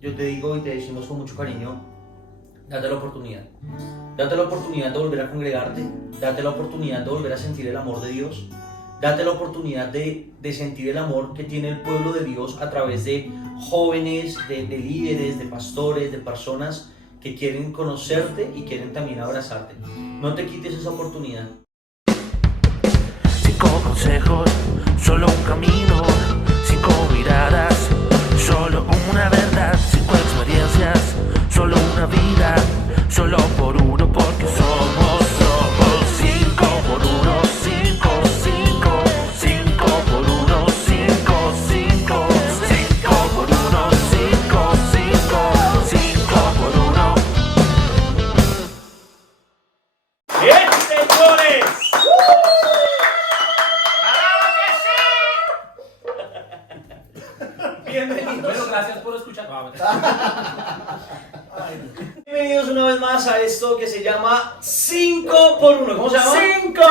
yo te digo y te decimos con mucho cariño, date la oportunidad. Date la oportunidad de volver a congregarte, date la oportunidad de volver a sentir el amor de Dios, date la oportunidad de sentir el amor que tiene el pueblo de Dios a través de jóvenes, de líderes, de pastores, de personas que quieren conocerte y quieren también abrazarte. No te quites esa oportunidad. 5 consejos, solo un camino, 5 miradas, solo una verdad, 5 experiencias, solo una vida, solo por uno, porque somos 5 por 1, 5, 5, 5 por 1, 5, 5, 5 por 1, 5, 5, 5 por 1. ¡Bien, señores! Bienvenidos. Bueno, gracias por escuchar. Bienvenidos una vez más a esto que se llama 5 por 1. ¿Cómo se llama? 5.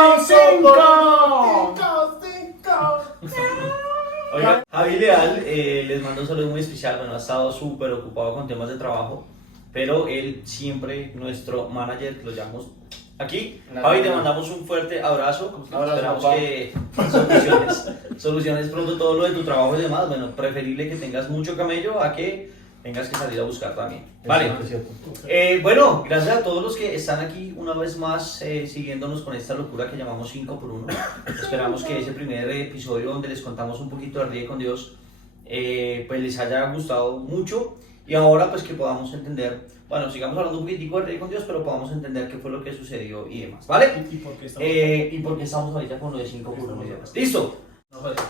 Oiga, Javi Leal les mando un saludo muy especial. Bueno, ha estado súper ocupado con temas de trabajo, pero él siempre, nuestro manager, que lo llamamos aquí. Javi, te mandamos un fuerte abrazo. Esperamos que soluciones pronto todo lo de tu trabajo y demás. Bueno, preferible que tengas mucho camello a que tengas que salir a buscar también. Vale. Bueno, gracias a todos los que están aquí una vez más siguiéndonos con esta locura que llamamos 5 por 1. Esperamos que ese primer episodio donde les contamos un poquito de Ríe con Dios pues les haya gustado mucho y ahora pues que podamos entender, bueno, sigamos hablando un poquitico de Ríe con Dios, pero podamos entender qué fue lo que sucedió y demás, ¿vale? ¿Y por qué ¿Y por qué estamos ahorita con lo de 5 por 1 y demás? ¿Listo?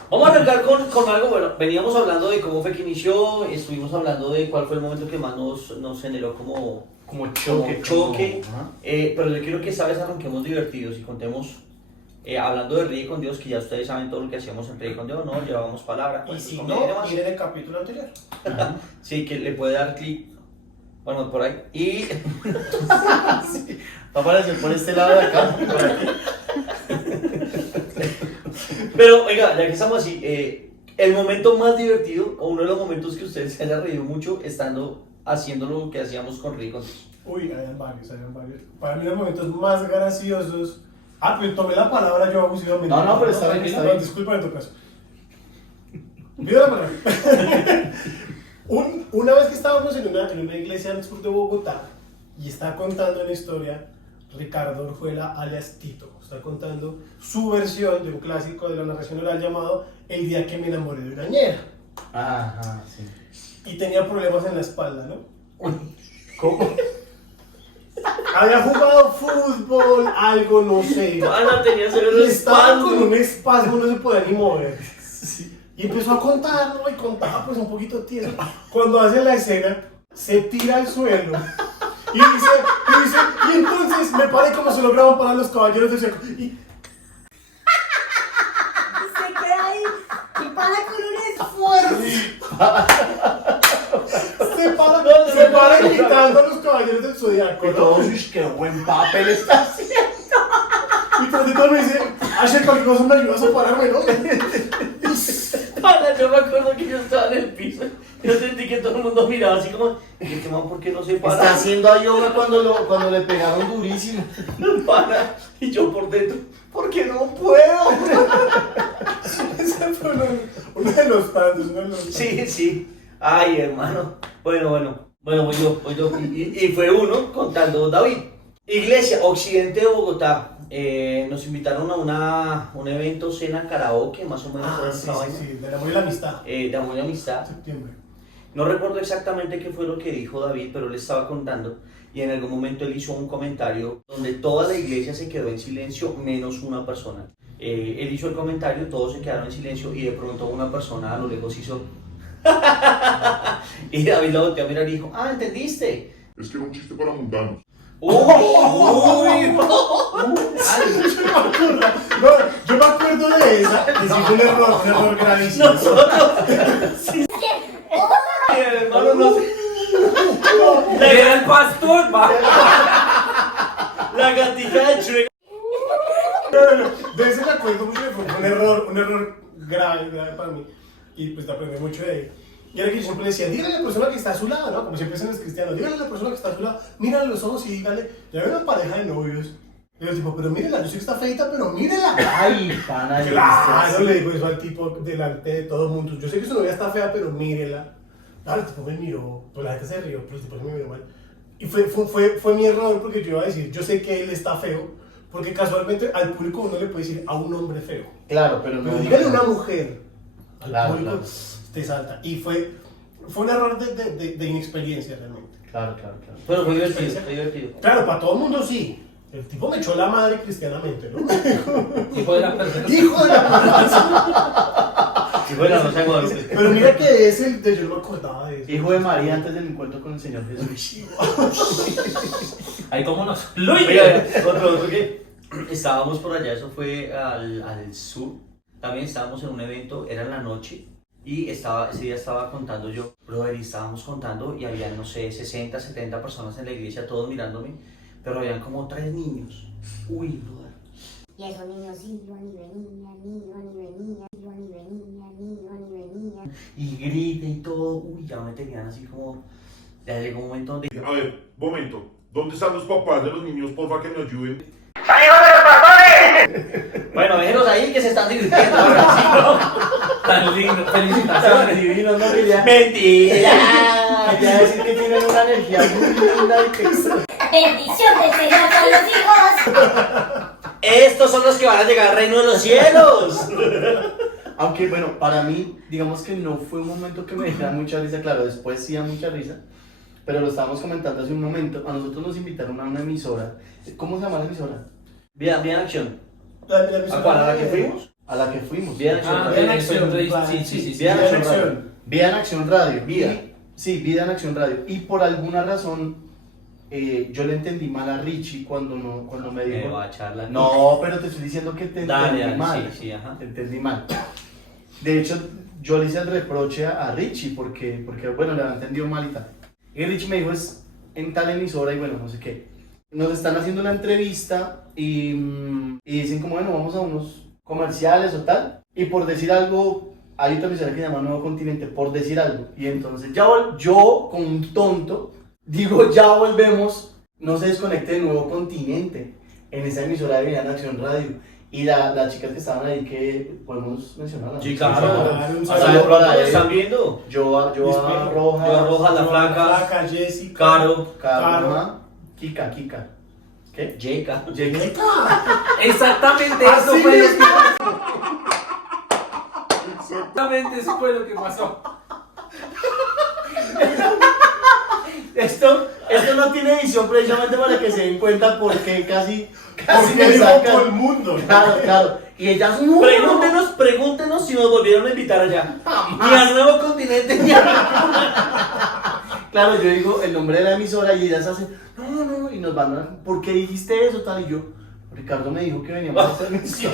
Vamos a arrancar con algo, bueno, veníamos hablando de cómo fue que inició, estuvimos hablando de cuál fue el momento que más nos generó como choque. Pero yo quiero que esta vez arranquemos divertidos y contemos, hablando de Ríe con Dios, que ya ustedes saben todo lo que hacíamos en Ríe con Dios, ¿no? Llevábamos palabras, Y cuentos, si comedia y no, demás. miren el capítulo anterior. Sí, que le puede dar clic, bueno, por ahí, y sí, va a aparecer por este lado de acá, por aquí. Pero, oiga, ya que estamos así, el momento más divertido, o uno de los momentos que ustedes se hayan reído mucho, estando haciendo lo que hacíamos con Ríe con Dios. Uy, habían varios. Para mí los momentos más graciosos. Pero tomé la palabra yo abusivamente. No, pero está bien, está bien. Disculpa en tu caso. Pido la palabra. Una vez que estábamos en una iglesia en el sur de Bogotá y está contando una historia, Ricardo Orjuela, alias Tito, está contando su versión de un clásico de la narración oral llamado El día que me enamoré de una ñera. Ajá, sí. Y tenía problemas en la espalda, ¿no? ¿Cómo? Había jugado fútbol, algo, no sé. Ana tenía severo Y estaba espasmo. con un espasmo, no se podía ni mover. Y empezó a contar, ¿no? Y contaba pues un poquito tieso. Cuando hace la escena, se tira al suelo. Y dice, y entonces me paré como se lograban parar los caballeros del Zodiaco. Y Se queda ahí y para con un esfuerzo. se para gritando a los caballeros del Zodiaco, Y ¿no? todos, uy, qué buen papel está haciendo. Y Tito me dice, Asher, cualquier cosa me ayudas a pararme, ¿no? Ana, yo me acuerdo que yo estaba en el piso. Yo sentí que todo el mundo miraba así como, este man, ¿por qué no se para? Está haciendo a yoga cuando le pegaron durísimo. No para. Y yo por dentro, ¿por qué no puedo? Ese fue uno de los tantos, uno de los tantos. Sí. Ay, hermano. Bueno, voy yo. Y fue uno contando David. Iglesia, occidente de Bogotá. Nos invitaron a un evento, cena karaoke, más o menos. Ah, sí, del amor y la amistad. De amor y amistad. Septiembre. No recuerdo exactamente qué fue lo que dijo David, pero le estaba contando. Y en algún momento él hizo un comentario donde toda la iglesia se quedó en silencio, menos una persona. Él hizo el comentario, todos se quedaron en silencio y de pronto una persona a lo lejos hizo... Y David lo volteó a mirar y dijo, ¿entendiste? Es que era un chiste para mundanos. ¡Uy! No, yo me acuerdo de esa. Y sí fue un error gravísimo. Nosotros... Sí. Ay, hermano, no sé. Era el pastor, va. La gatica de Shrek. No. De ese me acuerdo mucho, fue un error grave para mí. Y pues aprendí mucho de él. Y era que yo siempre le decía, dígale a la persona que está a su lado, ¿no? Como siempre dicen los cristianos, dígale a la persona que está a su lado, mírale los ojos y dígale, ya hay una pareja de novios. Y yo tipo, pero mírela, yo sé que está feita, pero mírela. Ay, pana, yo Claro, le digo eso al tipo delante de todo el mundo. Yo sé que su novia está fea, pero mírela. Claro, el tipo me miró, pues la gente se rió, pero el tipo me miró mal. Y fue mi error porque yo iba a decir, yo sé que él está feo, porque casualmente al público uno le puede decir a un hombre feo. Claro, pero Pero no. dígale a una mujer, al Claro, público claro. te salta. Y fue un error de inexperiencia realmente. Claro, claro, claro. Pero fue divertido, fue divertido. Claro, para todo el mundo sí. El tipo me echó la madre cristianamente, ¿no? Hijo de la persona. Hijo de la Si fuera Rosa de Guadalupe. Pero mira que ese, yo no me acordaba de eso. Hijo de María antes del encuentro con el Señor Jesús. Ahí como nos Oiga, fluye. otro que estábamos por allá, eso fue al sur. También estábamos en un evento, era en la noche. Y ese día estaba contando yo, brother, y estábamos contando y había, no sé, 60, 70 personas en la iglesia, todos mirándome. Pero habían como 3 niños. Uy, brother. Y esos niños iban y venían, iban y venían, iban y venían, iban y venían. Y grita y todo. Uy, ya me tenían así como... Ya llegó un momento donde... A ver, momento. ¿Dónde están los papás de los niños? Porfa, que me ayuden. Bueno, déjenos ahí que se están divirtiendo. Ahora sí, ¿no? Tan lindo. Felicitaciones. Divino, no quería. ¡Mentira! Quería decir que tienen una energía muy linda y que. Bendición del Señor con los hijos. Estos son los que van a llegar al reino de los cielos. Aunque bueno, para mí, digamos que no fue un momento que me diera mucha risa, claro, después sí da mucha risa, pero lo estábamos comentando hace un momento, a nosotros nos invitaron a una emisora, ¿cómo se llama la emisora? Bien, bien acción. ¿A ¿A cuál? ¿A la que fuimos? A la que fuimos. Bien acción. Ah, Radio. bien acción. Sí, sí, sí. Bien Vida en acción. acción. Vida en Acción Radio. Vida. Sí, Vida en Acción Radio. Y por alguna razón, yo le entendí mal a Richie cuando me Me dijo... va a echar la... No, pero te estoy diciendo que te Dale, entendí dale, mal. sí, sí, ajá. Te entendí mal. De hecho, yo le hice el reproche a Richie porque bueno, le había entendido mal y tal. Y Richie me dijo, es en tal emisora y bueno, no sé qué. Nos están haciendo una entrevista y dicen como, bueno, vamos a unos comerciales o tal. Y por decir algo, hay otra emisora que se llama Nuevo Continente, por decir algo. Y entonces yo, como un tonto, digo, ya volvemos, no se desconecte de Nuevo Continente. En esa emisora de Vida en Acción Radio. Y las chicas que estaban ahí, que podemos mencionarlas. Sí, claro. Un Hasta saludo de pronto para lo ellos. están viendo. Yo a Roja, Yo a Roja, la flaca, Flaca, Jessica. Caro, Caro. ajá, Kika. ¿Qué? Jeca. Exactamente Así eso fue lo mismo. que Exactamente eso fue lo que pasó. Esto no tiene edición precisamente para que se den cuenta porque casi Porque me dijo sacan. todo el mundo. Claro. Y ellas no. Pregúntenos si nos volvieron a invitar allá. Ni al Nuevo Continente, ni a... Claro, yo digo el nombre de la emisora y ellas hacen, no, y nos van a, ¿por qué dijiste eso tal? Y yo, Ricardo me dijo que veníamos a esta emisora.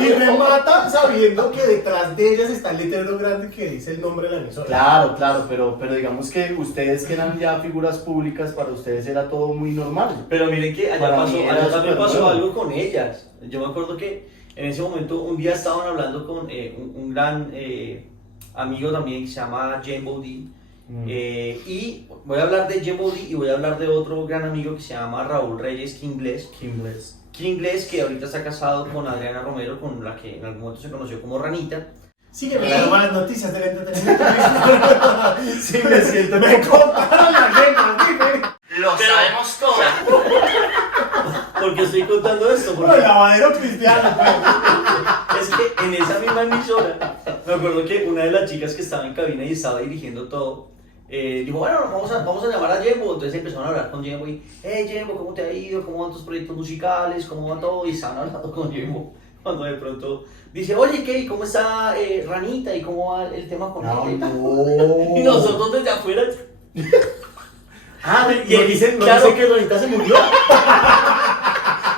Y me mata sabiendo que detrás de ellas está el letrero grande que dice el nombre de la emisora. Claro, pero digamos que ustedes que eran ya figuras públicas, para uustedes era todo muy normal. Pero miren que allá, Para mí era allá también súper pasó nuevo. algo con ellas. Yo me acuerdo que en ese momento un día estaban hablando con un gran amigo también que se llama Jimbo D. Y voy a hablar de Jimbo D y voy a hablar de otro gran amigo que se llama Raúl Reyes Kingles. Kingles, que ahorita está casado con Adriana Romero, con la que en algún momento se conoció como Ranita. Sígueme las malas noticias del entretenimiento. Sí, me siento. Me contaron las reglas, dime. Lo sabemos todo. Porque estoy contando esto, Bueno, porque el lavadero cristiano, pues. es que en esa misma emisora, me acuerdo que una de las chicas que estaba en cabina y estaba dirigiendo todo, dijo, bueno, vamos a llamar a Jembo. Entonces empezaron a hablar con Jembo y, Jembo, ¿cómo te ha ido? ¿Cómo van tus proyectos musicales? ¿Cómo va todo? Y estaban hablando con Jembo. Cuando de pronto dice, oye, ¿qué? ¿Cómo está Ranita? ¿Y cómo va el tema con ella? No. Y nosotros desde afuera... Y él dice, claro. que Ronita se murió.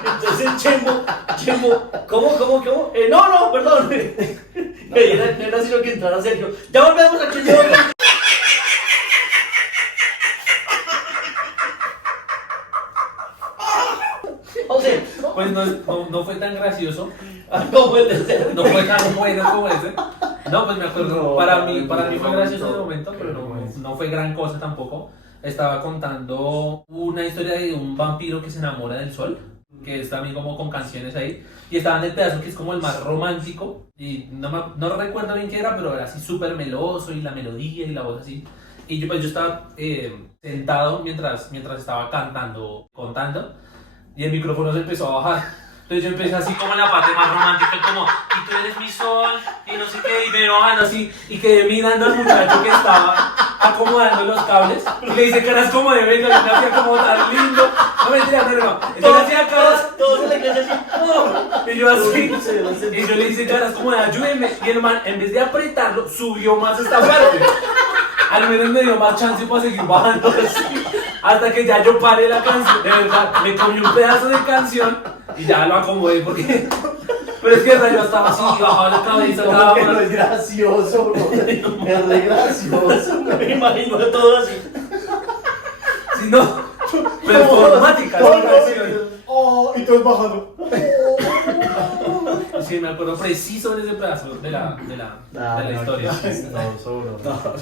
Entonces Chembo, ¿cómo? No, perdón. Era sino que entrara Sergio. Ya volvemos aquí, ya volvemos. José, Pues no fue tan gracioso. ¿cómo puede ser? No fue tan bueno como ese. No, pues me acuerdo, No, para mí no, fue no, gracioso no, el momento, pero no, no fue gran cosa tampoco. Estaba contando una historia de un vampiro que se enamora del sol, que está también como con canciones ahí, y estaba en el pedazo que es como el más romántico, y no recuerdo bien qué era, pero era así súper meloso, y la melodía y la voz así. Y yo, pues, yo estaba sentado mientras estaba contando, y el micrófono se empezó a bajar. Entonces yo empecé así como en la parte más romántica, como, y tú eres mi sol, y no sé qué, y me bajan así, y quedé mirando al muchacho que estaba acomodando los cables, y le hice caras como de venga, y me hacía como tan lindo. No mentira, no. Entonces le hacía caras, Todos se le quedan así. ¡Oh! y yo así, y yo le hice caras como de ayúdenme, y el man, en vez de apretarlo, subió más esta parte. Al menos me dio más chance para seguir bajando así, hasta que ya yo paré la canción, de verdad, me comí un pedazo de canción y ya lo acomodé porque... Pero es que yo estaba así, bajaba la cabeza, Como que no es gracioso, bro. Es re gracioso. Me imagino a todos así. si no, performática esa canción. Oh, y todos bajando. Sí, me acuerdo preciso en ese pedazo de la historia. No,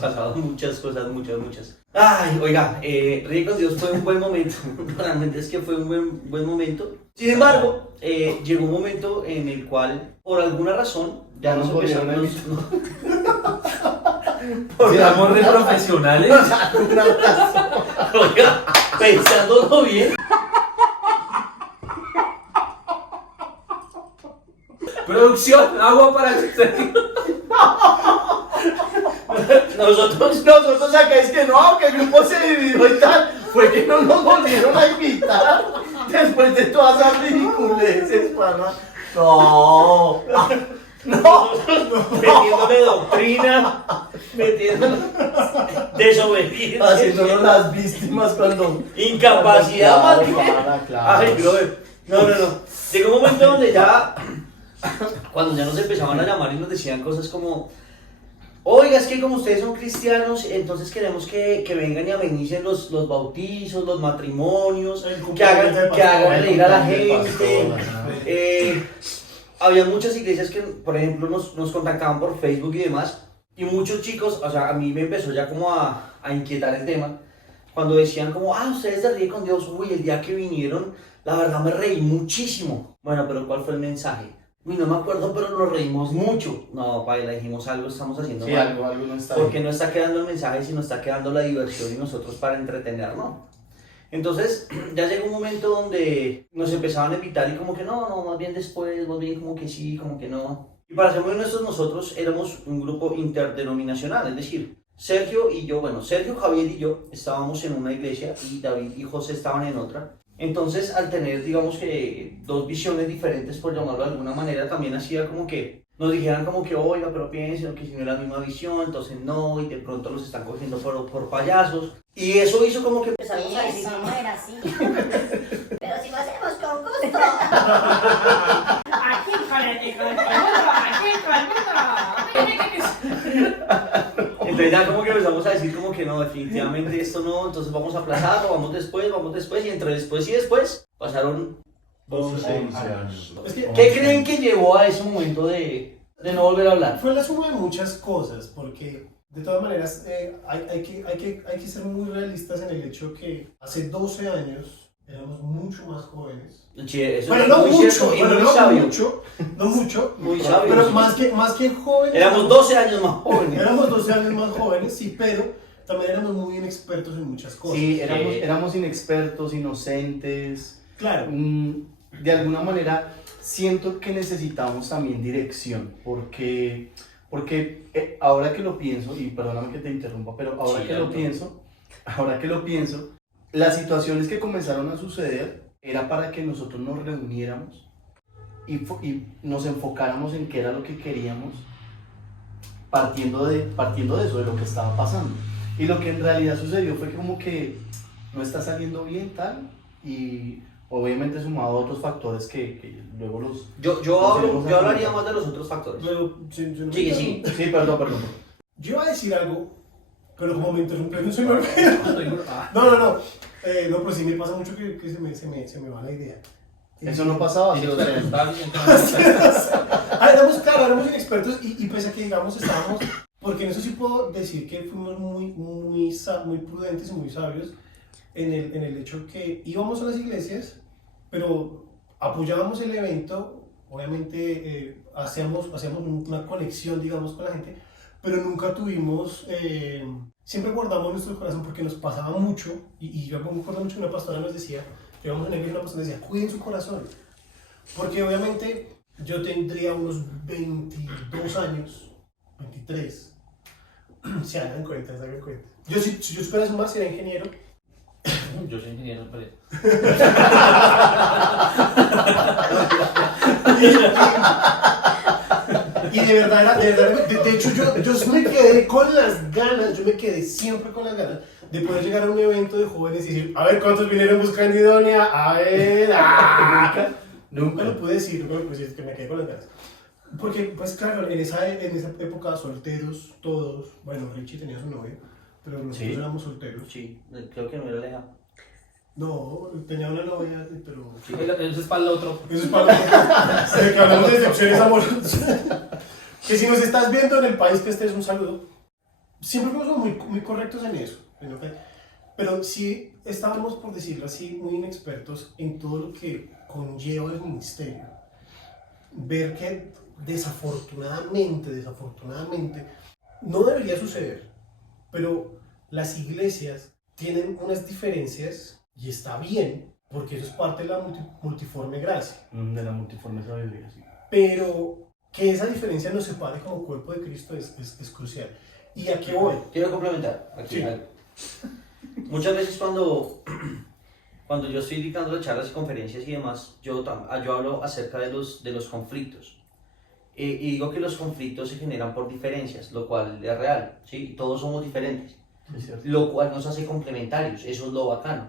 pasado muchas cosas, muchas. Ay, oiga, Ríe con Dios fue un buen momento. Realmente es que fue un buen momento. Sin embargo, llegó un momento en el cual, por alguna razón, ya nos volvieron a empezamos. Éramos re profesionales. Oiga, pensándolo bien. Producción, agua para que Nosotros acá es que no, que el grupo se dividió y tal. Fue que no nos volvieron a invitar. Después de todas esas ridiculeces, pana. No. metiéndole doctrina, metiéndole desobediencia, Haciéndonos las víctimas cuando. incapacidad, Claro, más bien. claro. Ay, brother. No. Llegó un momento donde ya, cuando ya nos empezaban a llamar y nos decían cosas como, oiga, es que como ustedes son cristianos, entonces queremos que vengan y amenicen los bautizos, los matrimonios, que hagan reír a la gente. Había muchas iglesias que, por ejemplo, nos contactaban por Facebook y demás, y muchos chicos, o sea, a mí me empezó ya como a inquietar el tema, cuando decían como, ustedes de Ríe con Dios, uy, el día que vinieron, la verdad me reí muchísimo. Bueno, pero ¿cuál fue el mensaje? Uy, no me acuerdo, pero nos reímos mucho. No, paila, dijimos algo estamos haciendo Sí, mal. algo no está Porque bien. no está quedando el mensaje, sino está quedando la diversión y nosotros para entretener, ¿no? Entonces, ya llegó un momento donde nos empezaban a invitar y como que no, más bien después, más bien como que sí, como que no. Y para ser muy honestos, nosotros éramos un grupo interdenominacional, es decir, Sergio y yo, bueno, Sergio, Javier y yo estábamos en una iglesia y David y José estaban en otra. Entonces, al tener, digamos que, dos visiones diferentes, por llamarlo de alguna manera, también hacía como que nos dijeran como que, oiga, pero piensen que si no es la misma visión, entonces no, y de pronto los están cogiendo por payasos. Y eso hizo como que empezamos a decir, Eso no era así. Pero si lo hacemos con gusto. Aquí con entonces ya como que empezamos a decir como que no, definitivamente esto no, entonces vamos a aplazarlo, vamos después, y entre después y después pasaron 11 años. Es que, ¿Qué creen que llevó a ese momento de no volver a hablar? fue la suma de muchas cosas, porque de todas maneras hay que ser muy realistas en el hecho que hace 12 años éramos mucho más jóvenes. Sí, eso Bueno, es no muy mucho, cierto y bueno, muy no sabio. mucho, no mucho, Muy sabio. pero Sí. más que jóvenes. Éramos 12 años más jóvenes. Éramos 12 años más jóvenes, sí, pero también éramos muy inexpertos en muchas cosas. Sí, éramos inexpertos, inocentes. Claro. De alguna manera siento que necesitamos también dirección, porque ahora que lo pienso, y perdóname que te interrumpa, pero ahora Sí, que lo pienso, las situaciones que comenzaron a suceder era para que nosotros nos reuniéramos y nos enfocáramos en qué era lo que queríamos, partiendo de eso, de lo que estaba pasando. Y lo que en realidad sucedió fue que como que no está saliendo bien tal, y obviamente sumado a otros factores que luego los... Yo hablaría más de los otros factores. Pero, Sigue, sí. Sí, perdón. Yo iba a decir algo, pero como me interrumpieron, se me olvidó. No, pero sí me pasa mucho que se me va la idea. Eso no pasaba, Y así los ustedes. estaba bien, Éramos inexpertos y pese a que, digamos, estábamos, porque en eso sí puedo decir que fuimos muy prudentes y muy sabios en el hecho que íbamos a las iglesias, pero apoyábamos el evento, obviamente hacíamos una conexión, digamos, con la gente, pero nunca tuvimos, siempre guardamos nuestro corazón porque nos pasaba mucho, y yo me acuerdo mucho que una pastora nos decía, íbamos en la iglesia y una pastora decía, cuiden su corazón, porque obviamente yo tendría unos 22 años, 23, se hagan cuenta. Yo si yo supiera sumar, sería ingeniero. Yo soy ingeniero de pared. Y de verdad, de hecho yo me quedé con las ganas, yo me quedé siempre con las ganas de poder llegar a un evento de jóvenes y decir, a ver cuántos vinieron buscando idonia, a ver, nunca lo pude decir, es que me quedé con las ganas. Porque, pues claro, en esa época solteros, todos, bueno, Richie tenía su novia, pero nosotros Sí. éramos solteros. Sí, creo que no era lejano. No, tenía una novia, pero... Eso es para el otro. Eso es para que hablamos de decepciones amorosas. Que si nos estás viendo en el país que estés, un saludo. Siempre fuimos muy correctos en eso. ¿No? Pero sí estábamos, por decirlo así, muy inexpertos en todo lo que conlleva el ministerio. Ver que desafortunadamente, no debería suceder, pero las iglesias tienen unas diferencias y está bien, porque eso es parte de la multiforme gracia. De la multiforme sabiduría, sí. Pero que esa diferencia nos separe como cuerpo de Cristo es crucial. ¿Y a qué voy? Quiero complementar aquí Sí. algo. Muchas veces cuando yo estoy dictando charlas y conferencias y demás, yo hablo acerca de los conflictos. Y digo que los conflictos se generan por diferencias, lo cual es real, ¿sí? Todos somos diferentes, Es cierto. lo cual nos hace complementarios, eso es lo bacano.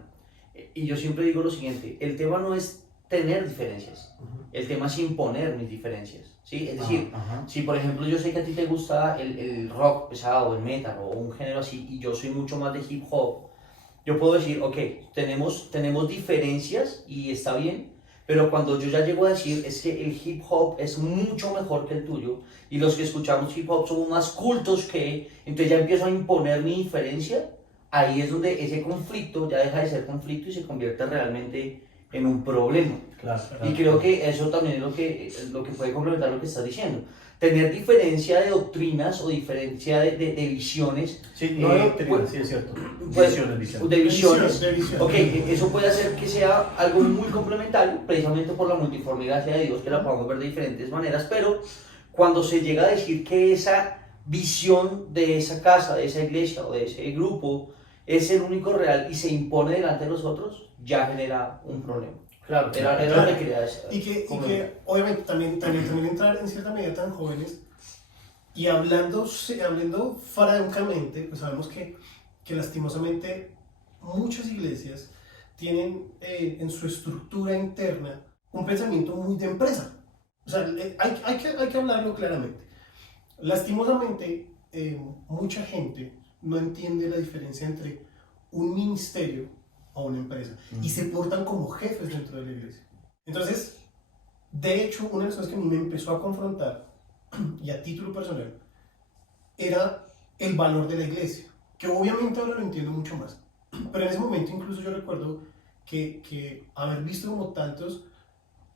Y yo siempre digo lo siguiente, el tema no es tener diferencias, el tema es imponer mis diferencias, ¿sí? Es decir, Ajá. si por ejemplo yo sé que a ti te gusta el rock pesado, el metal o un género así, y yo soy mucho más de hip hop, yo puedo decir, ok, tenemos diferencias y está bien, pero cuando yo ya llego a decir es que el hip hop es mucho mejor que el tuyo y los que escuchamos hip hop somos más cultos que, entonces ya empiezo a imponer mi diferencia, ahí es donde ese conflicto ya deja de ser conflicto y se convierte realmente en un problema. Claro. Y creo que eso también es lo que puede complementar lo que estás diciendo. Tener diferencia de doctrinas o diferencia de visiones. Sí, no de doctrina, pues, sí, es cierto. pues, Visiones. de visiones. De visión. Ok, eso puede hacer que sea algo muy complementario, precisamente por la multiformidad de Dios, que la podemos ver de diferentes maneras, pero cuando se llega a decir que esa visión de esa casa, de esa iglesia o de ese grupo es el único real y se impone delante de los otros, ya genera un problema. Claro. Era lo que quería decir. Y que obviamente también entrar en cierta medida tan jóvenes y hablando francamente, pues sabemos que lastimosamente muchas iglesias tienen en su estructura interna un pensamiento muy de empresa. O sea, hay que hablarlo claramente. Lastimosamente, mucha gente no entiende la diferencia entre un ministerio a una empresa y se portan como jefes dentro de la iglesia. Entonces, de hecho, una de las cosas que a mí me empezó a confrontar y a título personal era el valor de la iglesia, que obviamente ahora lo entiendo mucho más, pero en ese momento incluso yo recuerdo que haber visto como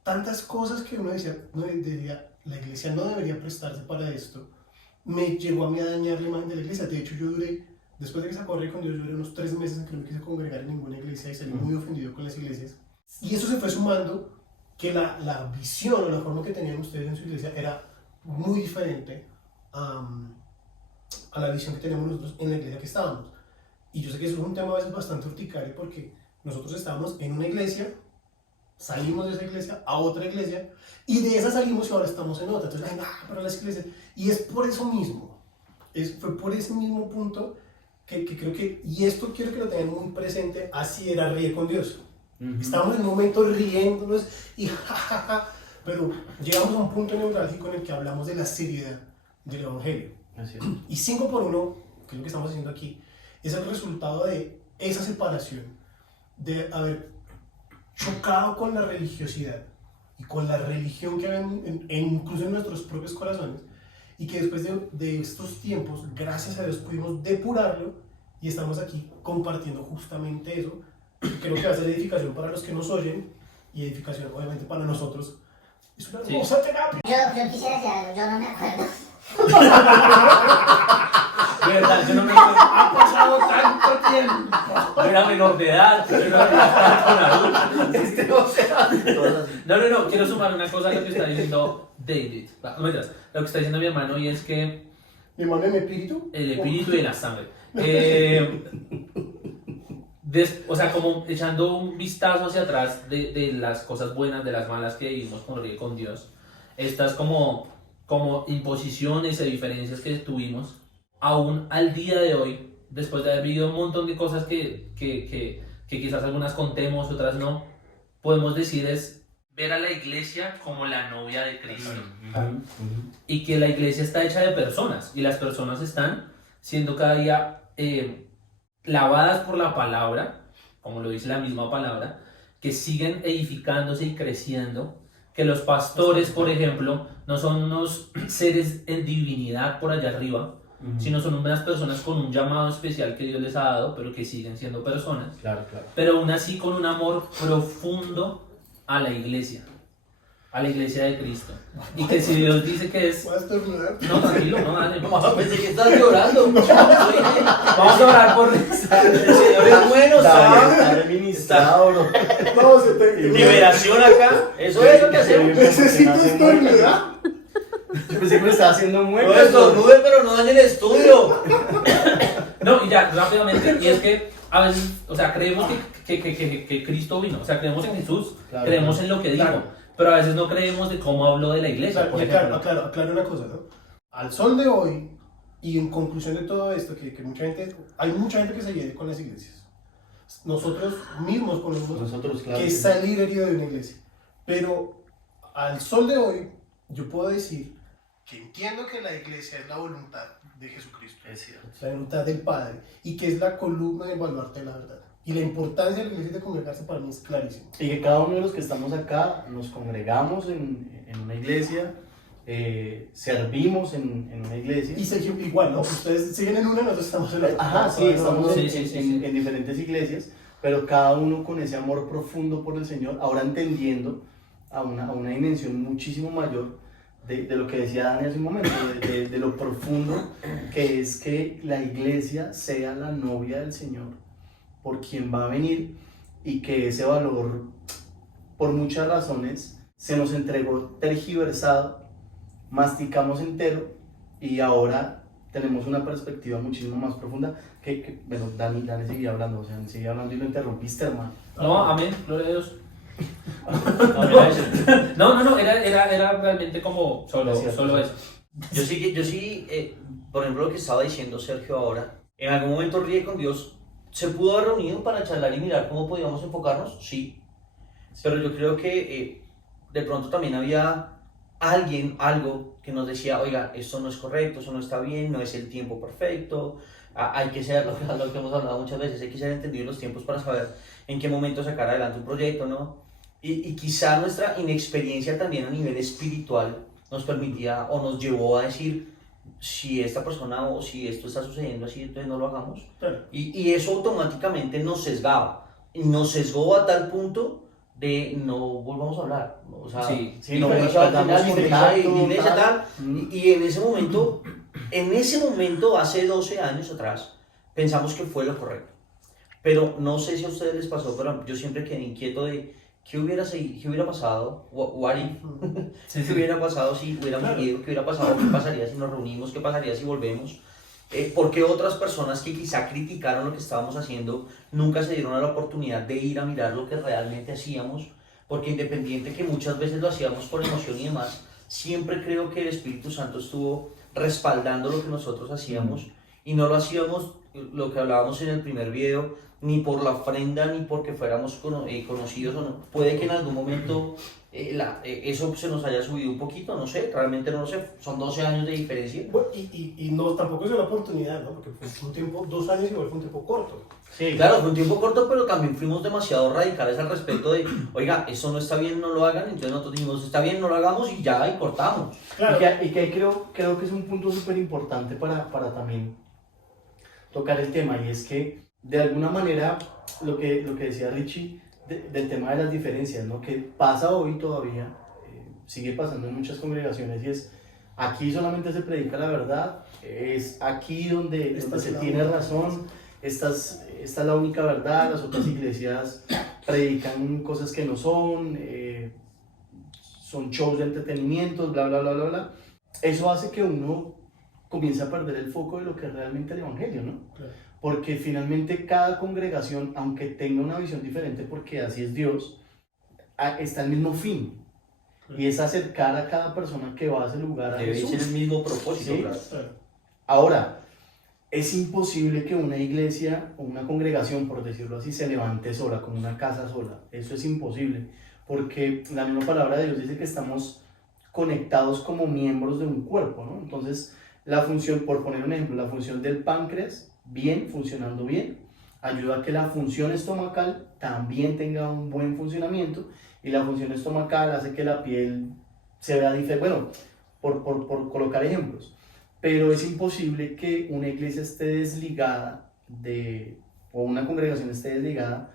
tantas cosas que uno decía, la iglesia no debería prestarse para esto, me llegó a mí a dañar la imagen de la iglesia. De hecho, yo duré, después de que se acordé con Dios, yo duré unos 3 meses en que no me quise congregar en ninguna iglesia y salí muy ofendido con las iglesias. Y eso se fue sumando que la visión o la forma que tenían ustedes en su iglesia era muy diferente a la visión que teníamos nosotros en la iglesia que estábamos. Y yo sé que eso es un tema a veces bastante urticario porque nosotros estábamos en una iglesia, salimos de esa iglesia a otra iglesia y de esa salimos y ahora estamos en otra. Entonces, pero las iglesias. Y es por eso mismo, fue por ese mismo punto que creo que, y esto quiero que lo tengan muy presente, así era Ríe con Dios. Estábamos en un momento riéndonos y jajaja, pero llegamos a un punto neurálgico en el que hablamos de la seriedad del evangelio. Así es. Y 5 por 1, que es lo que estamos haciendo aquí, es el resultado de esa separación, de haber chocado con la religiosidad y con la religión que hay incluso en nuestros propios corazones, y que después de estos tiempos, gracias a Dios, pudimos depurarlo y estamos aquí compartiendo justamente eso. Creo que va a ser edificación para los que nos oyen y edificación obviamente para nosotros. Es una hermosa terapia. Yo quisiera decir algo, yo no me acuerdo. De verdad, yo no me acuerdo. Ha pasado tanto tiempo. Yo era menor de edad, yo no estaba con adultos. O sea, No, quiero sumar una cosa a lo que está diciendo David. No me digas, lo que está diciendo mi hermano, y es que ¿Mi hermano en espíritu? el espíritu y la sangre. O sea, como echando un vistazo hacia atrás de las cosas buenas, de las malas que vivimos con Dios, estas como imposiciones e diferencias que tuvimos, aún al día de hoy, después de haber vivido un montón de cosas que quizás algunas contemos, otras no, podemos decir es ver a la iglesia como la novia de Cristo. Y que la iglesia está hecha de personas, y las personas están siendo cada día lavadas por la palabra, como lo dice la misma palabra, que siguen edificándose y creciendo, que los pastores, por ejemplo, no son unos seres en divinidad por allá arriba, sino son unas personas con un llamado especial que Dios les ha dado, pero que siguen siendo personas, Claro. pero aún así con un amor profundo a la iglesia de Cristo. Y que si Dios dice que es... ¿Puedes terminar? No, tranquilo, no, dale. pensé que estabas llorando. Vamos a orar por El Señor es bueno, ¿sabes? Está ministrado, bro. No, se te... Liberación acá, eso es lo que hacemos. Necesito estornudar. Yo pensé que me estaba haciendo No mueca. estornude, pero no dañe el estudio. No, y ya, rápidamente, y es que a veces, o sea, creemos que Cristo vino, o sea, creemos en Jesús, Claro, creemos claro. en lo que dijo, Claro. pero a veces no creemos de cómo habló de la iglesia, por ejemplo. Aclaro una cosa, ¿no? Al sol de hoy, y en conclusión de todo esto, que hay mucha gente que se hiere con las iglesias. Nosotros mismos conocemos Nosotros, claro. que es salir herido de una iglesia. Pero al sol de hoy, yo puedo decir que entiendo que la iglesia es la voluntad de Jesucristo, Es cierto. la voluntad del Padre, y que es la columna del baluarte de la verdad. Y la importancia de la iglesia de congregarse para mí es clarísima. Y que cada uno de los que estamos acá nos congregamos en una iglesia, servimos en una iglesia. Y seguimos igual, ¿no? Ustedes siguen en una, nosotros estamos en otra. Ajá, sí, estamos Sí, en diferentes iglesias, pero cada uno con ese amor profundo por el Señor, ahora entendiendo a una dimensión muchísimo mayor de lo que decía Dani hace un momento, de lo profundo que es que la iglesia sea la novia del Señor, por quien va a venir, y que ese valor, por muchas razones, se nos entregó tergiversado, masticamos entero, y ahora tenemos una perspectiva muchísimo más profunda bueno, Dani seguía hablando, o sea, seguía hablando y lo interrumpiste, hermano. No, amén, gloria a Dios. No, No, era realmente como solo eso. Yo sí, por ejemplo, lo que estaba diciendo Sergio ahora, en algún momento Ríe con Dios se pudo haber reunido para charlar y mirar cómo podíamos enfocarnos, sí. Pero yo creo que de pronto también había algo que nos decía, oiga, esto no es correcto, eso no está bien, no es el tiempo perfecto, hay que ser, lo que hemos hablado muchas veces, hay que ser entendido los tiempos para saber en qué momento sacar adelante un proyecto, ¿no? Y quizá nuestra inexperiencia también a nivel espiritual nos permitía o nos llevó a decir, si esta persona o si esto está sucediendo así, entonces no lo hagamos. Claro. Y eso automáticamente nos sesgaba. Y nos sesgó a tal punto de no volvamos a hablar. O sea, Sí, no, perdamos contacto, iglesia, tal. tal. Y en ese momento, hace 12 años atrás, pensamos que fue lo correcto. Pero no sé si a ustedes les pasó, pero yo siempre quedé inquieto de qué hubiera pasado, what if, qué hubiera pasado si hubiéramos ido, qué hubiera pasado, qué pasaría si nos reunimos, qué pasaría si volvemos. Porque otras personas que quizá criticaron lo que estábamos haciendo nunca se dieron a la oportunidad de ir a mirar lo que realmente hacíamos, porque independiente que muchas veces lo hacíamos por emoción y demás, siempre creo que el Espíritu Santo estuvo respaldando lo que nosotros hacíamos y no lo hacíamos lo que hablábamos en el primer video, ni por la ofrenda, ni porque fuéramos conocidos o no. Puede que en algún momento eso se nos haya subido un poquito, no sé, realmente no lo sé, son 12 años de diferencia. Bueno, y no, tampoco es una oportunidad, ¿no? Porque fue un tiempo, 2 años igual fue un tiempo corto. Sí, Claro, fue un tiempo corto, pero también fuimos demasiado radicales al respecto de, oiga, eso no está bien, no lo hagan, entonces nosotros dijimos, está bien, no lo hagamos y ya, y cortamos. Claro. Y que ahí creo que es un punto súper importante para también tocar el tema, y es que de alguna manera lo que decía Richie del tema de las diferencias, ¿no? Que pasa hoy todavía, sigue pasando en muchas congregaciones, y es aquí solamente se predica la verdad, es aquí donde se tiene razón, esta es la única verdad, las otras iglesias predican cosas que no son, son shows de entretenimiento, bla, bla, bla, bla, bla. Eso hace que uno comience a perder el foco de lo que es realmente el evangelio, ¿no? Claro. Porque finalmente cada congregación, aunque tenga una visión diferente, porque así es Dios, está el mismo fin. Y es acercar a cada persona que va a ese lugar a Debe Jesús. ser el mismo propósito, Sí. claro. Claro. Ahora, es imposible que una iglesia o una congregación, por decirlo así, se levante sola, como una casa sola. Eso es imposible, porque la misma palabra de Dios dice que estamos conectados como miembros de un cuerpo, ¿no? Entonces, la función, por poner un ejemplo, la función del páncreas, bien, funcionando bien, ayuda a que la función estomacal también tenga un buen funcionamiento, y la función estomacal hace que la piel se vea diferente, bueno, por colocar ejemplos. Pero es imposible que una iglesia esté desligada o una congregación esté desligada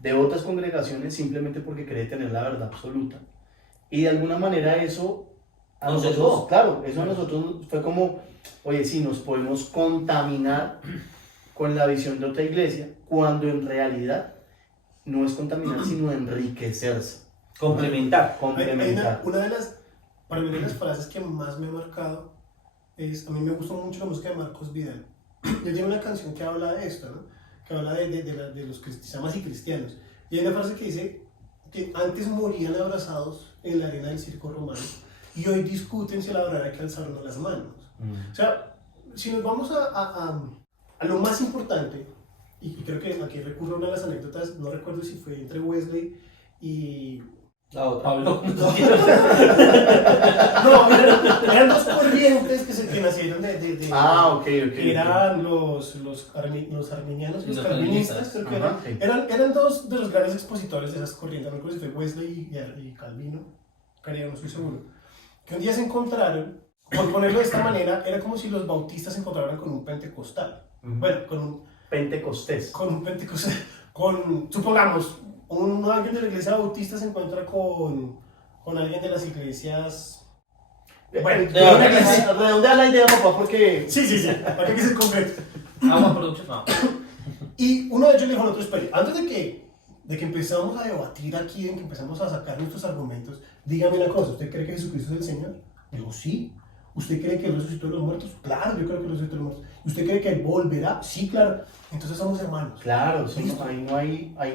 de otras congregaciones simplemente porque cree tener la verdad absoluta. Y de alguna manera eso a Nos nosotros, sesgó. claro, eso a nosotros fue como, oye, sí, nos podemos contaminar con la visión de otra iglesia, cuando en realidad no es contaminar, sino enriquecerse, Complementar. complementar. Para mí una de las frases que más me ha marcado es, a mí me gusta mucho la música de Marcos Vidal. Yo tengo una canción que habla de esto, ¿no? Que habla de los cristianos y cristianos. Y hay una frase que dice que antes morían abrazados en la arena del circo romano y hoy discuten si la verdad hay que alzarnos las manos. O sea, si nos vamos a lo más importante, y creo que aquí recurro a una de las anécdotas, no recuerdo si fue entre Wesley y... La otra. Pablo. No, eran dos corrientes que nacieron de Ok. que eran los arminianos y los calvinistas, creo que Ajá, sí. eran dos de los grandes expositores de esas corrientes, no recuerdo si fue Wesley y Calvino, creo, no estoy seguro, que un día se encontraron, por ponerlo de esta manera, era como si los bautistas se encontraran con un pentecostal, bueno, con Pentecostés. un pentecostal, supongamos, alguien de la iglesia bautista se encuentra con alguien de las iglesias... Bueno, redondea la idea, papá, porque... sí, para que se concrete. Agua Productions, no. Y uno de ellos le dijo al otro, espere, antes de que empezamos a debatir aquí, de que empezamos a sacar nuestros argumentos, dígame una cosa, ¿usted cree que Jesucristo es el Señor? Digo, sí. ¿Usted cree que Él resucitó de los muertos? Claro, yo creo que Él resucitó de los muertos. ¿Usted cree que Él volverá? Sí, claro. Entonces somos hermanos. Claro, Listo. ahí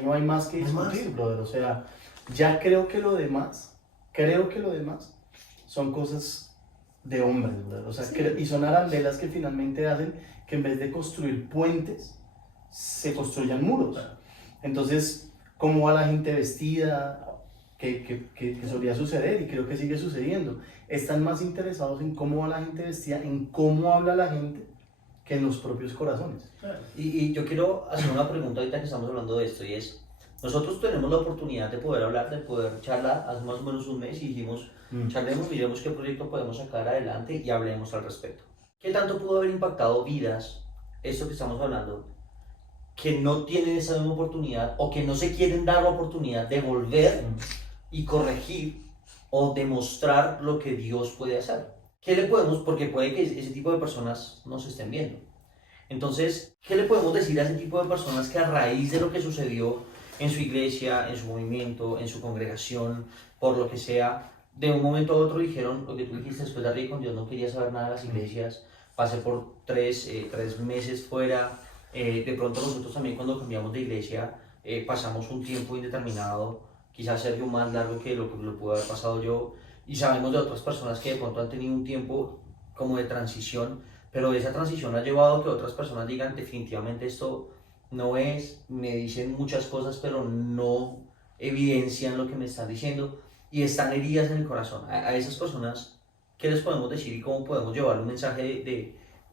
no hay más que No hay discutir, más. brother. O sea, ya creo que lo demás son cosas de hombres, brother. O sea, Sí. y son arandelas que finalmente hacen que en vez de construir puentes, se construyan muros. Entonces, ¿cómo va la gente vestida? Que solía suceder y creo que sigue sucediendo. Están más interesados en cómo va la gente vestida, en cómo habla la gente, que en los propios corazones. Y yo quiero hacer una pregunta ahorita que estamos hablando de esto, y es, nosotros tenemos la oportunidad de poder hablar, de poder charlar hace más o menos un mes, y dijimos, charlemos, miremos qué proyecto podemos sacar adelante y hablemos al respecto. ¿Qué tanto pudo haber impactado vidas, esto que estamos hablando, que no tienen esa misma oportunidad o que no se quieren dar la oportunidad de volver y corregir o demostrar lo que Dios puede hacer? ¿Qué le podemos, porque puede que ese tipo de personas nos estén viendo? Entonces, ¿qué le podemos decir a ese tipo de personas que a raíz de lo que sucedió en su iglesia, en su movimiento, en su congregación, por lo que sea, de un momento a otro dijeron lo que tú dijiste después de arriba con Dios, no quería saber nada de las iglesias, pasé por tres meses fuera, de pronto nosotros también cuando cambiamos de iglesia pasamos un tiempo indeterminado, quizás Sergio más largo que lo pudo haber pasado yo, y sabemos de otras personas que de pronto han tenido un tiempo como de transición, pero esa transición ha llevado a que otras personas digan definitivamente esto no es, me dicen muchas cosas pero no evidencian lo que me están diciendo y están heridas en el corazón. A esas personas, ¿qué les podemos decir y cómo podemos llevar un mensaje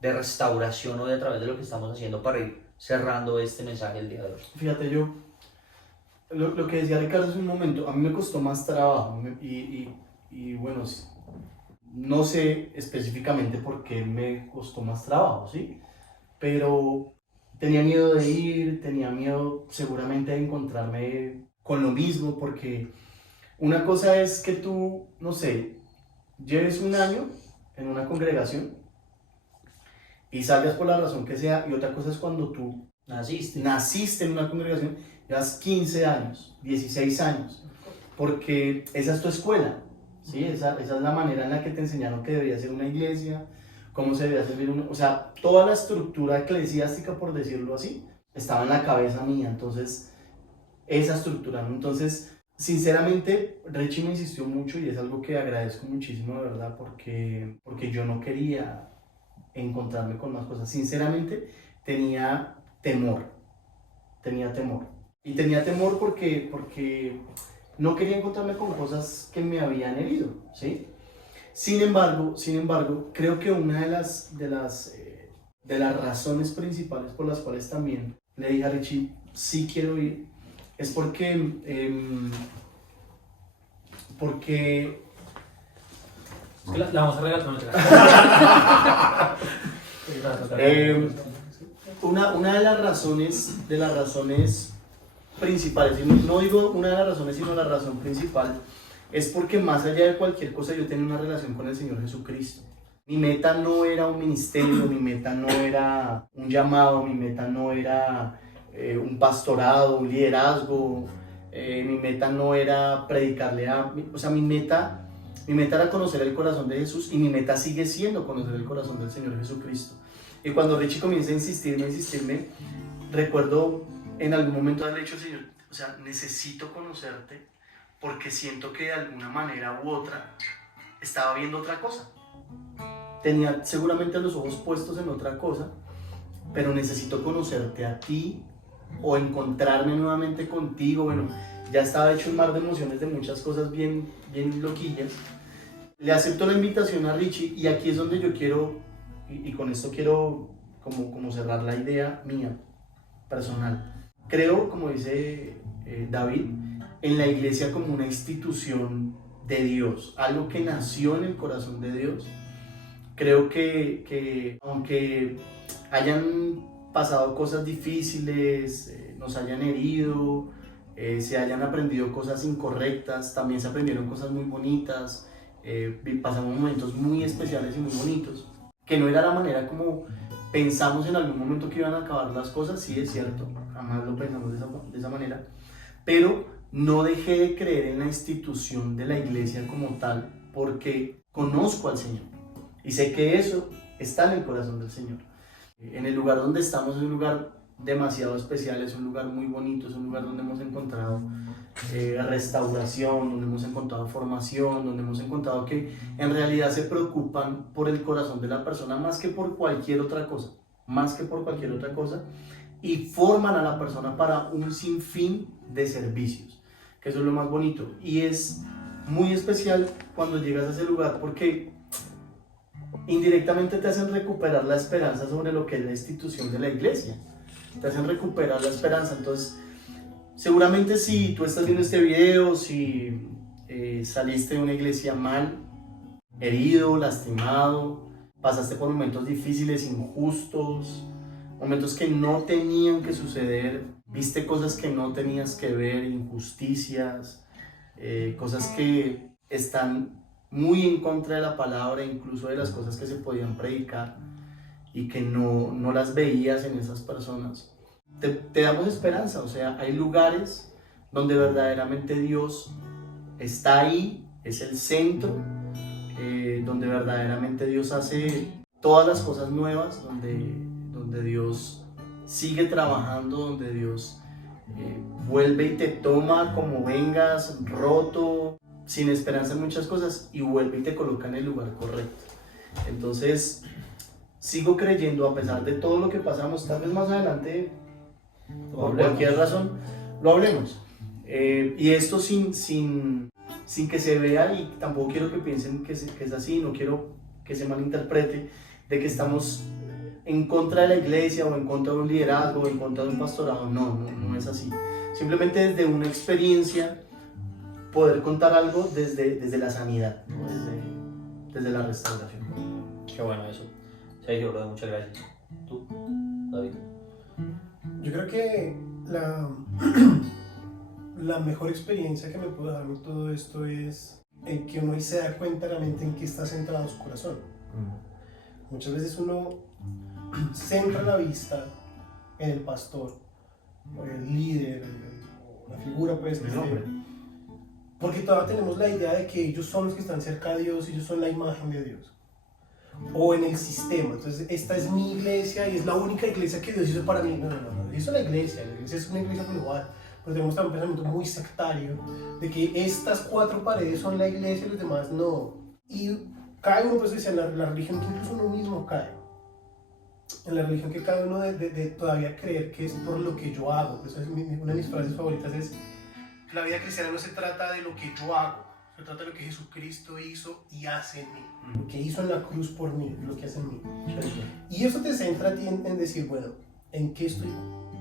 de restauración hoy a través de lo que estamos haciendo para ir cerrando este mensaje el día de hoy? Fíjate, yo, lo que decía Ricardo hace un momento, a mí me costó más trabajo y bueno, no sé específicamente por qué me costó más trabajo, ¿sí? Pero tenía miedo de ir, tenía miedo seguramente de encontrarme con lo mismo, porque una cosa es que tú, no sé, lleves un año en una congregación y salgas por la razón que sea, y otra cosa es cuando tú naciste en una congregación, llevas 15 años, 16 años, porque esa es tu escuela, ¿sí? Esa es la manera en la que te enseñaron que debería ser una iglesia, cómo se debía servir o sea, toda la estructura eclesiástica, por decirlo así, estaba en la cabeza mía, entonces, esa estructura, ¿no? Entonces, sinceramente, Richie me insistió mucho y es algo que agradezco muchísimo, de verdad, porque yo no quería encontrarme con más cosas. Sinceramente, tenía temor. Y tenía temor porque no quería encontrarme con cosas que me habían herido, ¿sí? Sin embargo, creo que una de las razones principales por las cuales también le dije a Richie, sí quiero ir, es porque Es que la vamos a regalar, no una de las razones principales, y no digo una de las razones, sino la razón principal, es porque más allá de cualquier cosa yo tenía una relación con el Señor Jesucristo. Mi meta no era un ministerio, mi meta no era un llamado, mi meta no era un pastorado, un liderazgo, mi meta no era predicarle o sea, mi meta era conocer el corazón de Jesús, y mi meta sigue siendo conocer el corazón del Señor Jesucristo. Y cuando Richie comienza a insistirme, recuerdo en algún momento haberle dicho al Señor, o sea, necesito conocerte porque siento que de alguna manera u otra estaba viendo otra cosa. Tenía seguramente los ojos puestos en otra cosa, pero necesito conocerte a ti o encontrarme nuevamente contigo. Bueno, ya estaba hecho un mar de emociones, de muchas cosas bien loquillas. Le acepto la invitación a Richie, y aquí es donde yo quiero, y con esto quiero como cerrar la idea mía personal. Creo, como dice David, en la iglesia como una institución de Dios, algo que nació en el corazón de Dios. Creo que aunque hayan pasado cosas difíciles, nos hayan herido, se hayan aprendido cosas incorrectas, también se aprendieron cosas muy bonitas, pasamos momentos muy especiales y muy bonitos, que no era la manera como pensamos en algún momento que iban a acabar las cosas. Sí, es cierto, jamás lo pensamos de esa manera, pero no dejé de creer en la institución de la iglesia como tal, porque conozco al Señor y sé que eso está en el corazón del Señor. En el lugar donde estamos es un lugar demasiado especial, es un lugar muy bonito, es un lugar donde hemos encontrado restauración, donde hemos encontrado formación, donde hemos encontrado que en realidad se preocupan por el corazón de la persona más que por cualquier otra cosa, y forman a la persona para un sinfín de servicios, que eso es lo más bonito. Y es muy especial cuando llegas a ese lugar porque indirectamente te hacen recuperar la esperanza sobre lo que es la institución de la iglesia, te hacen recuperar la esperanza. Entonces, seguramente si tú estás viendo este video, si saliste de una iglesia mal, herido, lastimado, pasaste por momentos difíciles, injustos, momentos que no tenían que suceder, viste cosas que no tenías que ver, injusticias, cosas que están muy en contra de la palabra, incluso de las cosas que se podían predicar, y que no las veías en esas personas. Te damos esperanza, o sea, hay lugares donde verdaderamente Dios está ahí, es el centro, donde verdaderamente Dios hace todas las cosas nuevas, donde Dios sigue trabajando, donde Dios vuelve y te toma como vengas, roto, sin esperanza en muchas cosas, y vuelve y te coloca en el lugar correcto. Entonces, sigo creyendo a pesar de todo lo que pasamos, tal vez más adelante, por hablemos. cualquier razón, lo hablemos. Y esto sin que se vea, y tampoco quiero que piensen que es así, no quiero que se malinterprete, de que estamos en contra de la iglesia o en contra de un liderazgo o en contra de un pastorado. No es así. Simplemente desde una experiencia poder contar algo desde la sanidad, ¿no? desde la restauración. Qué bueno eso. Sergio, bro, muchas gracias. ¿Tú, David? Yo creo que la mejor experiencia que me pudo dar todo esto es en que uno se da cuenta realmente en qué está centrado su corazón. Muchas veces uno centra la vista en el pastor, o el líder, la figura pues, que esté, porque todavía tenemos la idea de que ellos son los que están cerca de Dios, ellos son la imagen de Dios. O en el sistema, entonces esta es mi iglesia y es la única iglesia que Dios hizo para mí. No, eso es la iglesia es una iglesia global, pero tenemos también un pensamiento muy sectario de que estas 4 paredes son la iglesia y los demás no. Y cae uno, pues decía, en la religión que incluso uno mismo cae. En la religión que cae uno de todavía creer que es por lo que yo hago. Pues una de mis frases favoritas es: la vida cristiana no se trata de lo que yo hago, se trata de lo que Jesucristo hizo y hace en mí. Lo que hizo en la cruz por mí, lo que hace en mí. Y eso te centra a ti en decir, bueno, ¿en qué estoy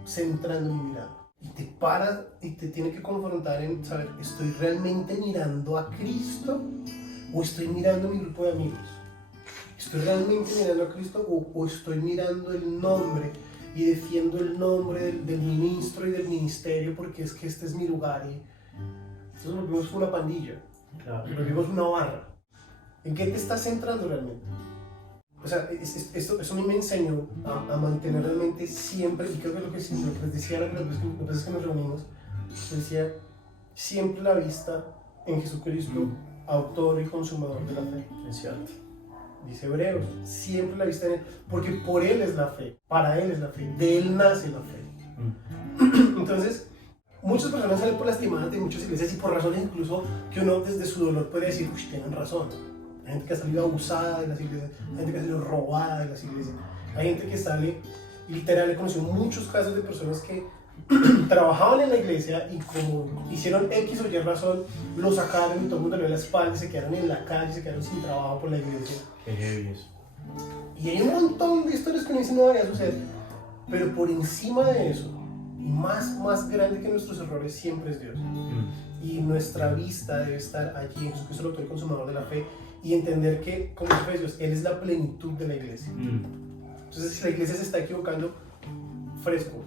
centrando mi mirada? Y te para y te tiene que confrontar en saber, ¿estoy realmente mirando a Cristo o estoy mirando a mi grupo de amigos? ¿Estoy realmente mirando a Cristo o estoy mirando el nombre y defiendo el nombre del ministro y del ministerio porque es que este es mi lugar? Y entonces nos vimos una pandilla, nos vimos una barra. ¿En qué te estás centrando realmente? O sea, eso a mí me enseñó a mantener realmente siempre, y creo que lo que les decía las veces que nos reunimos, decía siempre la vista en Jesucristo, autor y consumador de la fe. Es cierto. Dice Hebreos, siempre la vista en Él, porque por Él es la fe, para Él es la fe, de Él nace la fe. Entonces, muchas personas salen por lastimadas de muchas iglesias y por razones incluso que uno desde su dolor puede decir, uy, tienen razón. Hay gente que ha salido abusada de las iglesias, hay gente que ha salido robada de las iglesias, hay gente que sale, literal, he conocido muchos casos de personas que trabajaban en la iglesia y como hicieron X o Y razón, lo sacaron y todo el mundo le dio la espalda y se quedaron en la calle, se quedaron sin trabajo por la iglesia. Qué heavy eso. Y hay un montón de historias que no dicen no debería suceder, pero por encima de eso, y más grande que nuestros errores, siempre es Dios. Y nuestra vista debe estar allí en Jesucristo, el autor y consumador de la fe, y entender que, como Efesios, Él es la plenitud de la iglesia. Entonces, si la iglesia se está equivocando, fresco.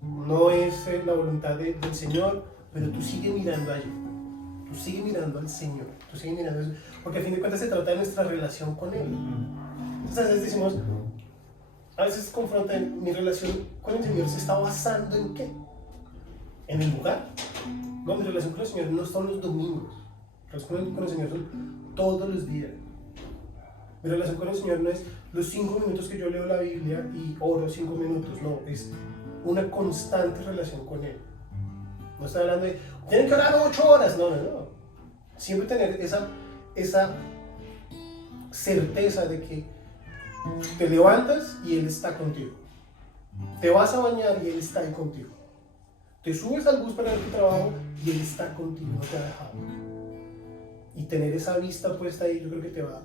No es la voluntad del Señor, pero tú sigue mirando allí. Tú sigue mirando al Señor. Tú sigue mirando eso. Porque a fin de cuentas se trata de nuestra relación con Él. Entonces, a veces decimos, a veces confrontan, mi relación con el Señor se está basando en ¿qué? En el lugar. No, mi relación con el Señor no son los domingos. Mi relación con el Señor son todos los días. Mi relación con el Señor no es los 5 minutos que yo leo la Biblia y oro 5 minutos. No, es una constante relación con Él. No estoy hablando de, tienen que orar 8 horas. No. Siempre tener esa certeza de que te levantas y Él está contigo. Te vas a bañar y Él está ahí contigo. Te subes al bus para ir a tu trabajo y Él está contigo, no te ha dejado. Y tener esa vista puesta ahí, yo creo que te va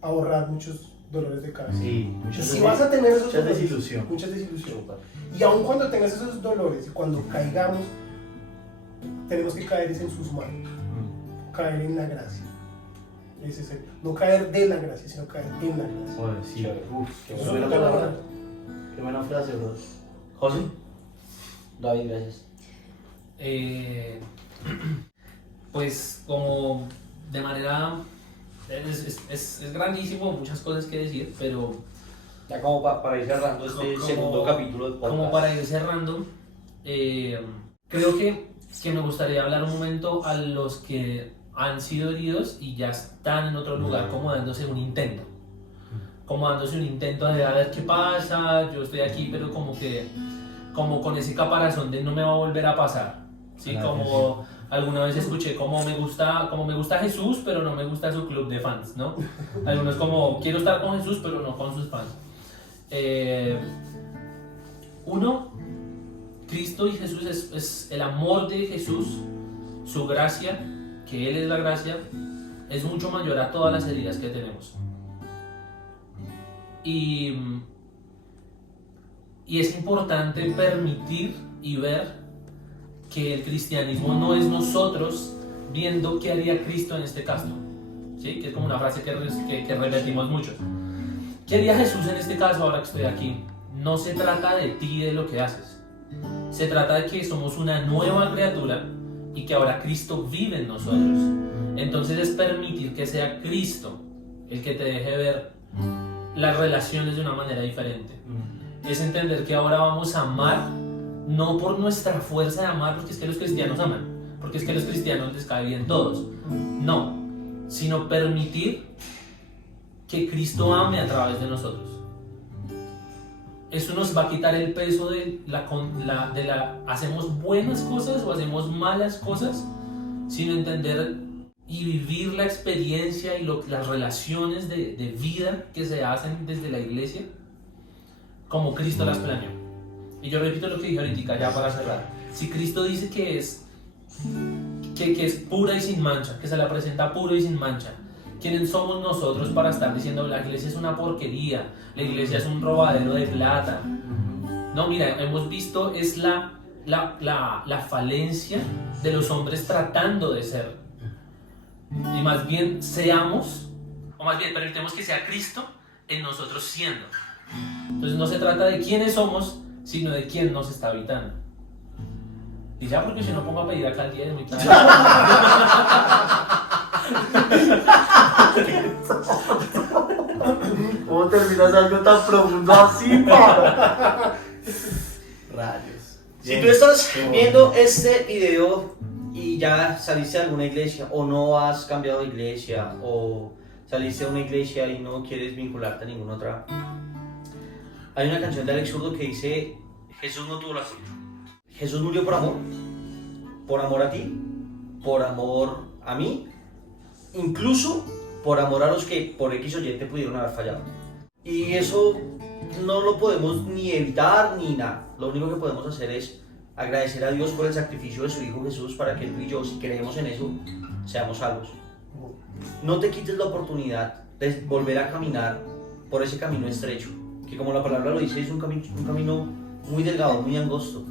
a ahorrar muchos dolores de cabeza. Sí, Y si vas a tener esos mucha dolores, desilusión. mucha desilusión. Y aun cuando tengas esos dolores y cuando caigamos, tenemos que caer en sus manos, caer en la gracia. Ese es no caer de la gracia, sino caer en la gracia. Joder, sí. Qué Eso buena es lo que palabra. va Qué buena frase, bro. José, David, gracias. Pues como de manera... Es grandísimo, muchas cosas que decir, pero Ya como para ir cerrando este Como- segundo capítulo del podcast. como para ir cerrando, creo que me gustaría hablar un momento a los que han sido heridos y ya están en otro lugar, como dándose un intento. Como dándose un intento de a ver qué pasa, yo estoy aquí, pero como con ese caparazón de no me va a volver a pasar. ¿Sí? Claro, Como alguna vez escuché, como me gusta Jesús, pero no me gusta su club de fans, ¿no? Algunos como, quiero estar con Jesús, pero no con sus fans. Uno, Cristo y Jesús es el amor de Jesús, su gracia, que Él es la gracia, es mucho mayor a todas las heridas que tenemos. Y es importante permitir y ver que el cristianismo no es nosotros viendo qué haría Cristo en este caso, ¿sí? Que es como una frase que repetimos mucho. ¿Qué haría Jesús en este caso ahora que estoy aquí? No se trata de ti y de lo que haces. Se trata de que somos una nueva criatura y que ahora Cristo vive en nosotros. Entonces es permitir que sea Cristo el que te deje ver las relaciones de una manera diferente. Es entender que ahora vamos a amar no por nuestra fuerza de amar, porque es que los cristianos aman, porque es que los cristianos les cae bien todos. No, sino permitir que Cristo ame a través de nosotros. Eso nos va a quitar el peso de hacemos buenas cosas o hacemos malas cosas, sino entender y vivir la experiencia y las relaciones de vida que se hacen desde la iglesia como Cristo las planeó. Y yo repito lo que dije ahorita ya para cerrar. Si Cristo dice que es pura y sin mancha, que se la presenta pura y sin mancha, ¿quiénes somos nosotros para estar diciendo la iglesia es una porquería, la iglesia es un robadero de plata? No, mira, hemos visto es la falencia de los hombres tratando de ser. Y más bien seamos, o más bien permitemos que sea Cristo en nosotros siendo. Entonces no se trata de quiénes somos, sino de quién nos está habitando. Y ya, porque si no pongo a pedir acá al día de mi clase. ¿Cómo terminas algo tan profundo así, pa? Rayos. Si tú estás viendo este video y ya saliste de alguna iglesia o no has cambiado de iglesia o saliste de una iglesia y no quieres vincularte a ninguna otra, hay una canción de Alex Zurdo que dice: Jesús no tuvo la culpa. Jesús murió por amor a ti, por amor a mí, incluso por amor a los que por X o Y te pudieron haber fallado. Y eso no lo podemos ni evitar ni nada. Lo único que podemos hacer es agradecer a Dios por el sacrificio de su Hijo Jesús para que tú y yo, si creemos en eso, seamos salvos. No te quites la oportunidad de volver a caminar por ese camino estrecho, que como la palabra lo dice, es un camino muy delgado, muy angosto.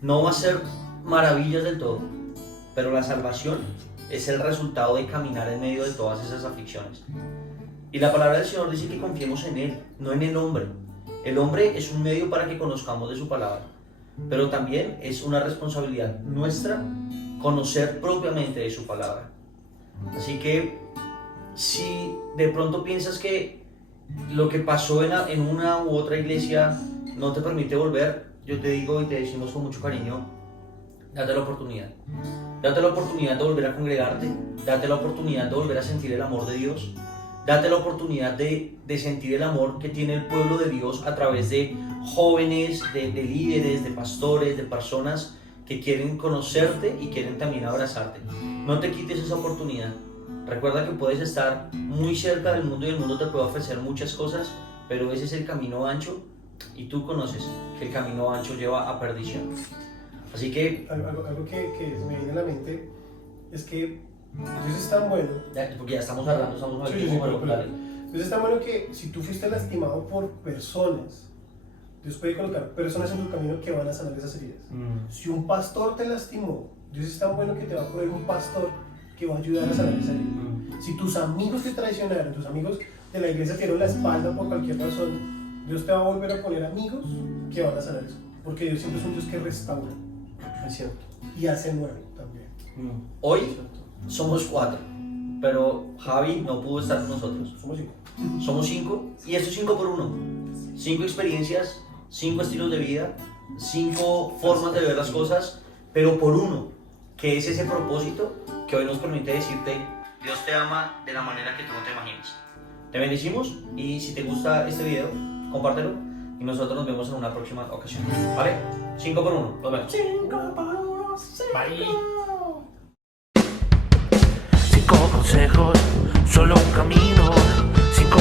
No va a ser maravillas del todo, pero la salvación es el resultado de caminar en medio de todas esas aflicciones. Y la palabra del Señor dice que confiemos en Él, no en el hombre. El hombre es un medio para que conozcamos de su palabra, pero también es una responsabilidad nuestra conocer propiamente de su palabra. Así que si de pronto piensas que lo que pasó en una u otra iglesia no te permite volver, yo te digo y te decimos con mucho cariño, date la oportunidad. Date la oportunidad de volver a congregarte, date la oportunidad de volver a sentir el amor de Dios, date la oportunidad de sentir el amor que tiene el pueblo de Dios a través de jóvenes, de líderes, de pastores, de personas que quieren conocerte y quieren también abrazarte. No te quites esa oportunidad. Recuerda que puedes estar muy cerca del mundo y el mundo te puede ofrecer muchas cosas, pero ese es el camino ancho y tú conoces que el camino ancho lleva a perdición. Así que algo que me viene a la mente es que Dios es tan bueno. Porque ya estamos hablando, estamos Sí, pero Dios es tan bueno que si tú fuiste lastimado por personas, Dios puede colocar personas en tu camino que van a sanar esas heridas. Si un pastor te lastimó, Dios es tan bueno que te va a poner un pastor que va a ayudar a sanar esa herida. Si tus amigos te traicionaron, tus amigos de la iglesia te dieron la espalda por cualquier razón, Dios te va a volver a poner amigos que van a sanar eso. Porque Dios siempre es un Dios que restaura. Es cierto. Y hace nuevo también. hoy somos 4, pero Javi no pudo estar con nosotros. Somos 5 y esto es 5 por 1. 5 experiencias, 5 estilos de vida, 5 formas de ver las cosas, pero por uno, que es ese propósito que hoy nos permite decirte: Dios te ama de la manera que tú no te imaginas. Te bendecimos y si te gusta este video, compártelo y nosotros nos vemos en una próxima ocasión. ¿Vale? 5 por 1. Nos vemos. 5 por 1. Bye. 5 consejos, solo un camino. 5